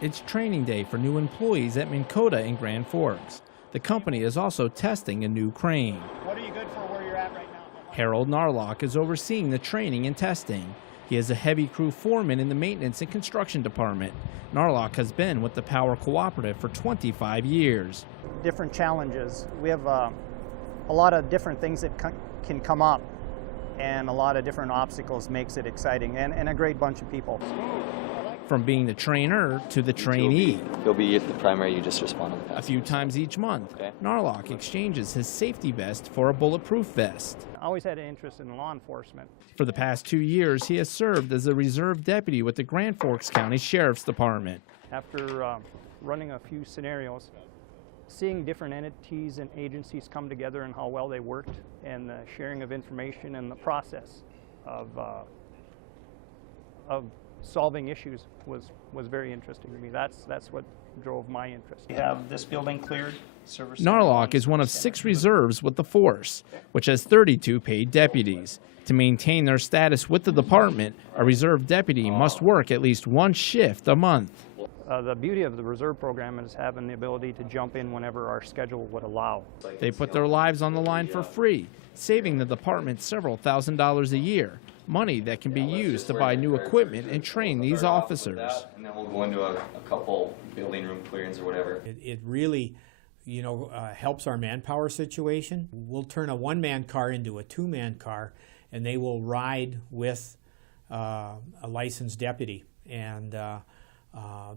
It's training day for new employees at Minn Kota in Grand Forks. The company is also testing a new crane. What are you good for where you're at right now? Harold Narlock is overseeing the training and testing. He is a heavy crew foreman in the maintenance and construction department. Narlock has been with the Power Cooperative for 25 years. Different challenges. We have a lot of different things that can come up, and a lot of different obstacles makes it exciting, and a great bunch of people. From being the trainer to the trainee. You'll be the primary, you just respond to the A few times each month, okay. Narlock exchanges his safety vest for a bulletproof vest. I always had an interest in law enforcement. For the past 2 years, he has served as a reserve deputy with the Grand Forks County Sheriff's Department. After running a few scenarios, seeing different entities and agencies come together and how well they worked, and the sharing of information and the process of solving issues was very interesting to me. That's what drove my interest. We have this building cleared. Narlock is one of 6 reserves with the force, which has 32 paid deputies. To maintain their status with the department, a reserve deputy must work at least 1 shift a month. The beauty of the reserve program is having the ability to jump in whenever our schedule would allow. They put their lives on the line for free, saving the department several $1,000s a year, money that can be used to buy new equipment and train these officers. And then we'll go into a couple building room clearings or whatever. It really, helps our manpower situation. We'll turn a one-man car into a two-man car, and they will ride with a licensed deputy and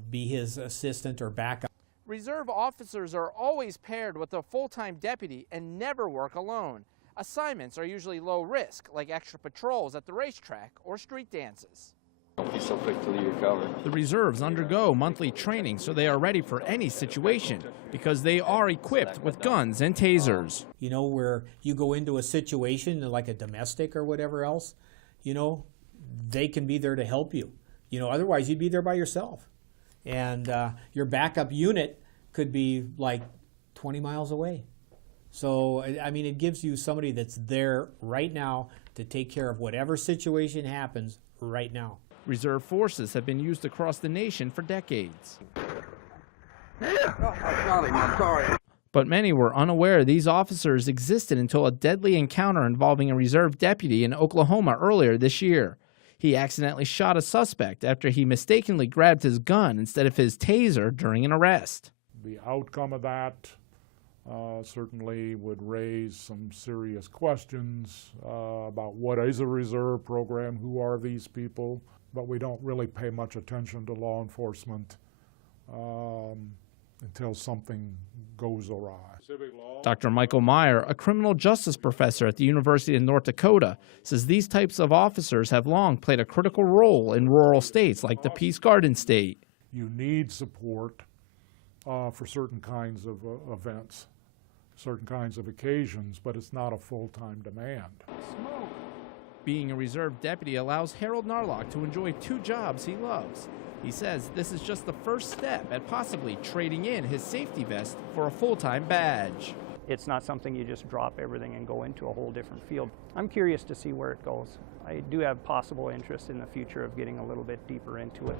be his assistant or backup. Reserve officers are always paired with a full-time deputy and never work alone. Assignments are usually low risk, like extra patrols at the racetrack or street dances. Don't be so quick till you recover. The reserves undergo monthly training so they are ready for any situation because they are equipped with guns and tasers. Where you go into a situation like a domestic or whatever else, they can be there to help you. Otherwise you'd be there by yourself. And your backup unit could be like 20 miles away. So, it gives you somebody that's there right now to take care of whatever situation happens right now. Reserve forces have been used across the nation for decades. I'm sorry. But many were unaware these officers existed until a deadly encounter involving a reserve deputy in Oklahoma earlier this year. He accidentally shot a suspect after he mistakenly grabbed his gun instead of his taser during an arrest. The outcome of that certainly would raise some serious questions about what is a reserve program, who are these people, but we don't really pay much attention to law enforcement until something goes awry. Dr. Michael Meyer, a criminal justice professor at the University of North Dakota, says these types of officers have long played a critical role in rural states like the Peace Garden State. You need support for certain kinds of events, certain kinds of occasions, but it's not a full-time demand. Being a reserve deputy allows Harold Narlock to enjoy 2 jobs he loves. He says this is just the first step at possibly trading in his safety vest for a full-time badge. It's not something you just drop everything and go into a whole different field. I'm curious to see where it goes. I do have possible interest in the future of getting a little bit deeper into it.